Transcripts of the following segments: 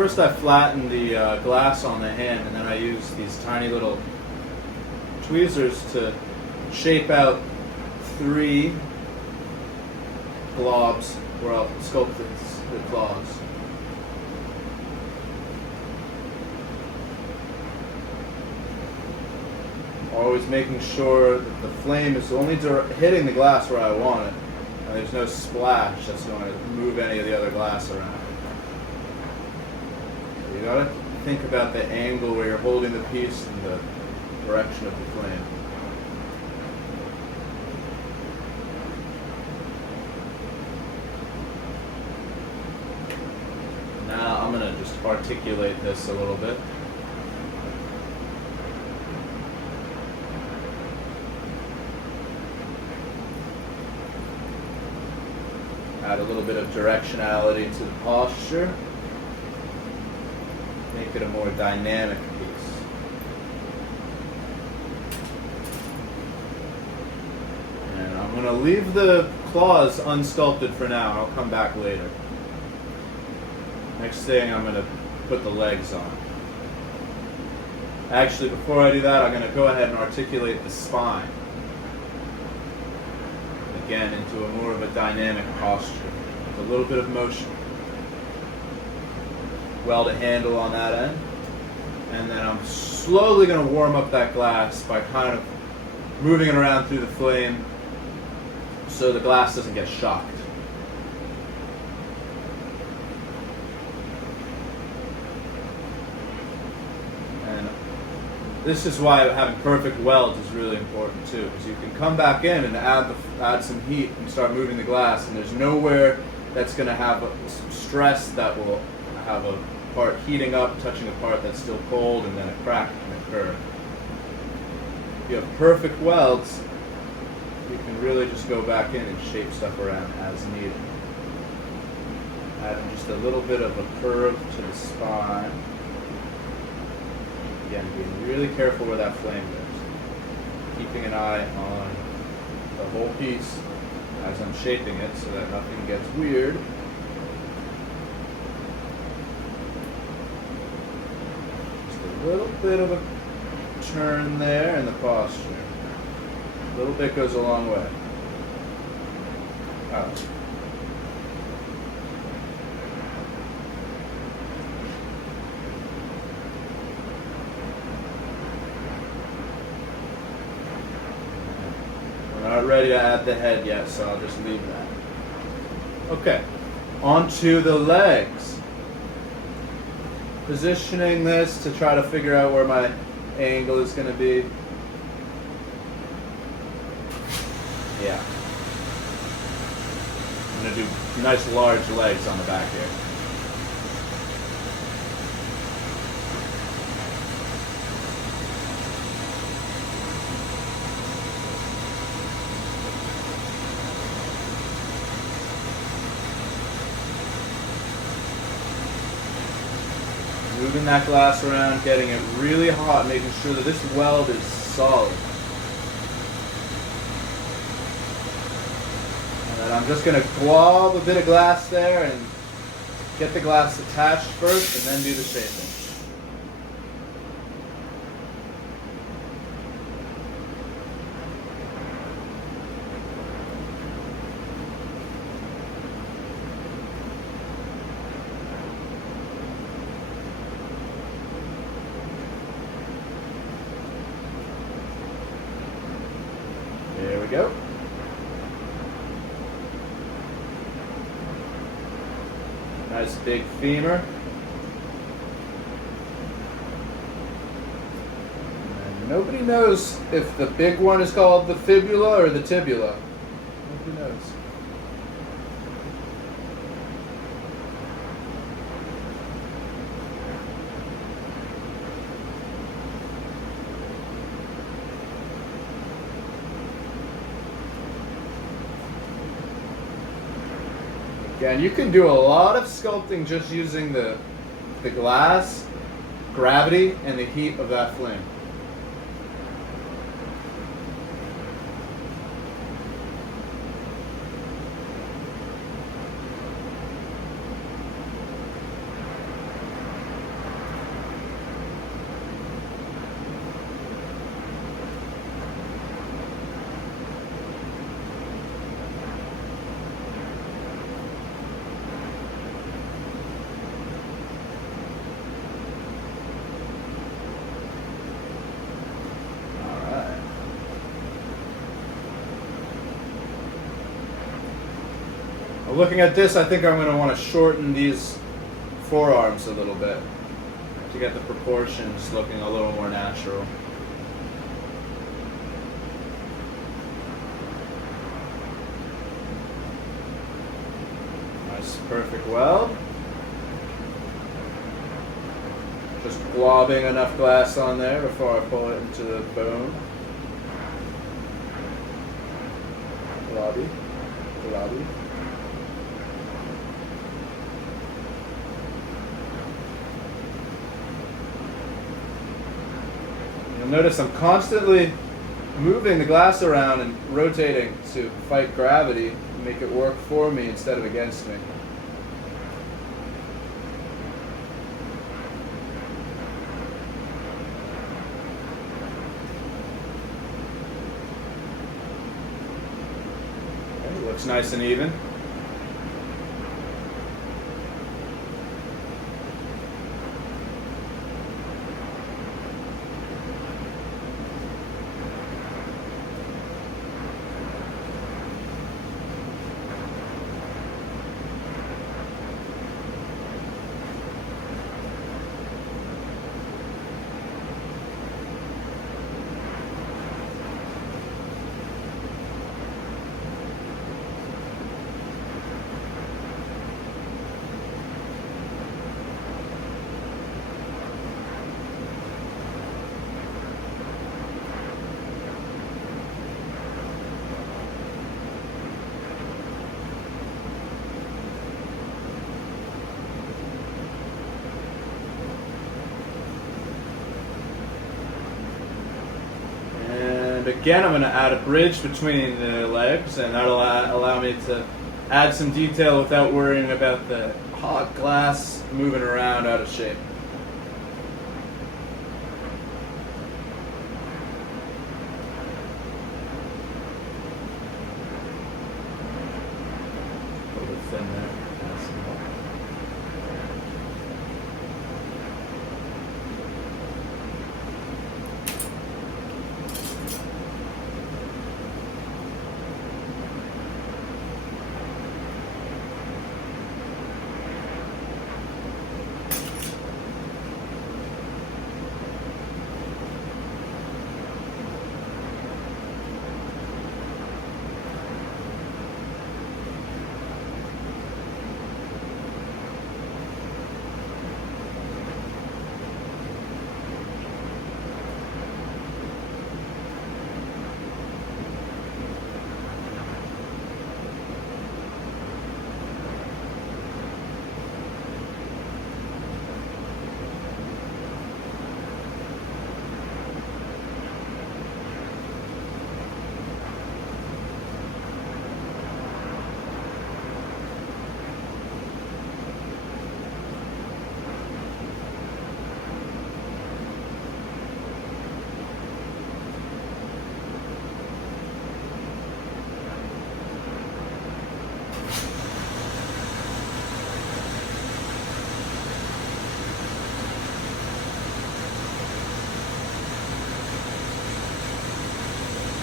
first I flatten the glass on the hand, and then I use these tiny little tweezers to shape out 3 globs where I'll sculpt the claws. Always making sure that the flame is only hitting the glass where I want it, and there's no splash that's going to move any of the other glass around. So you gotta think about the angle where you're holding the piece and the direction of the flame. Now I'm going to just articulate this a little bit. Add a little bit of directionality to the posture. Make it a more dynamic piece. And I'm going to leave the claws unsculpted for now, and I'll come back later. Next thing, I'm going to put the legs on. Actually, before I do that, I'm going to go ahead and articulate the spine. Again, into a more of a dynamic posture, with a little bit of motion. Welded handle on that end. And then I'm slowly going to warm up that glass by kind of moving it around through the flame so the glass doesn't get shocked. This is why having perfect welds is really important too, because you can come back in and add some heat and start moving the glass, and there's nowhere that's going to have some stress that will have a part heating up, touching a part that's still cold, and then a crack can occur. If you have perfect welds, you can really just go back in and shape stuff around as needed. Adding just a little bit of a curve to the spine. Again, being really careful where that flame goes. Keeping an eye on the whole piece as I'm shaping it so that nothing gets weird. Just a little bit of a turn there in the posture. A little bit goes a long way. Out. Not ready to add the head yet, so I'll just leave that. Okay, onto the legs. Positioning this to try to figure out where my angle is going to be. Yeah. I'm going to do nice large legs on the back here. Moving that glass around, getting it really hot, making sure that this weld is solid. And then I'm just going to glob a bit of glass there and get the glass attached first and then do the shaping. There we go. Nice big femur. And nobody knows if the big one is called the fibula or the tibula. Nobody knows. And you can do a lot of sculpting just using the glass, gravity, and the heat of that flame. Looking at this, I think I'm going to want to shorten these forearms a little bit to get the proportions looking a little more natural. Nice, perfect weld. Just globbing enough glass on there before I pull it into the bone. Globby, globby. You'll notice I'm constantly moving the glass around and rotating to fight gravity, make it work for me instead of against me. Okay, looks nice and even. And again, I'm going to add a bridge between the legs, and that'll allow me to add some detail without worrying about the hot glass moving around out of shape. A little bit thin there.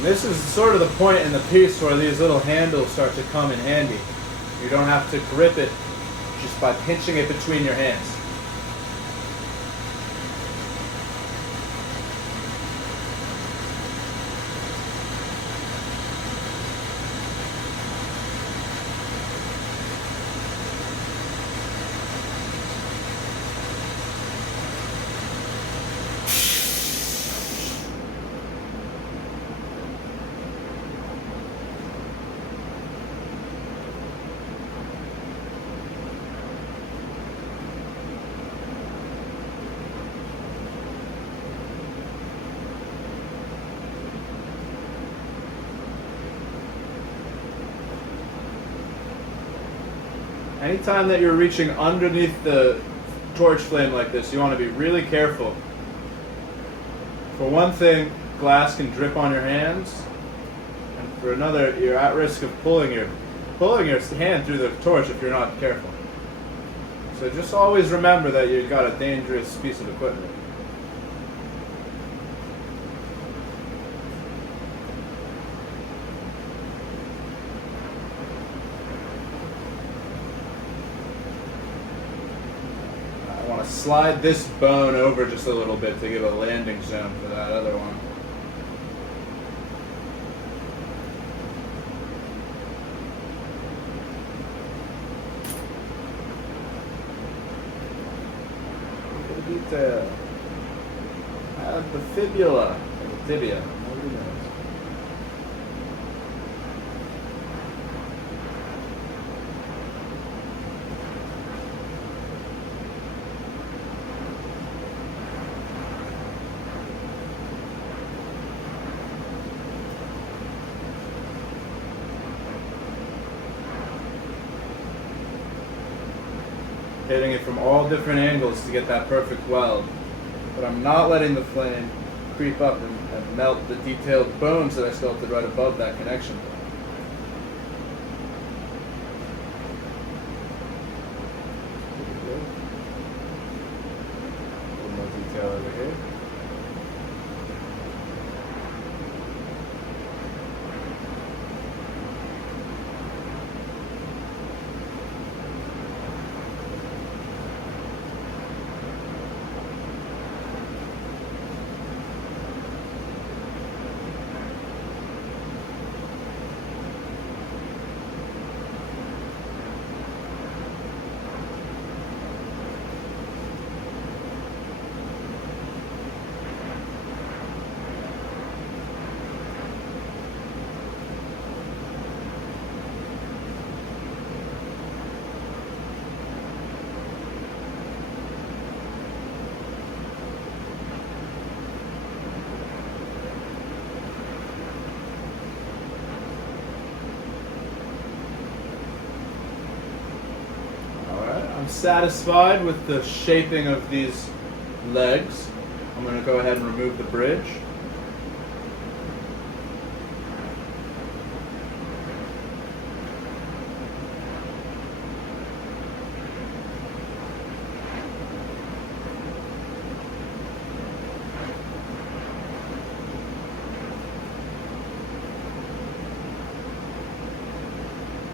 And this is sort of the point in the piece where these little handles start to come in handy. You don't have to grip it just by pinching it between your hands. Anytime that you're reaching underneath the torch flame like this, you want to be really careful. For one thing, glass can drip on your hands, and for another, you're at risk of pulling your hand through the torch if you're not careful. So just always remember that you've got a dangerous piece of equipment. slide this bone over just a little bit to give a landing zone for that other one. Look at the detail. Add the fibula, or the tibia. Nobody knows. Hitting it from all different angles to get that perfect weld. But I'm not letting the flame creep up and melt the detailed bones that I sculpted right above that connection point. A little more detail over here. I'm satisfied with the shaping of these legs. I'm going to go ahead and remove the bridge.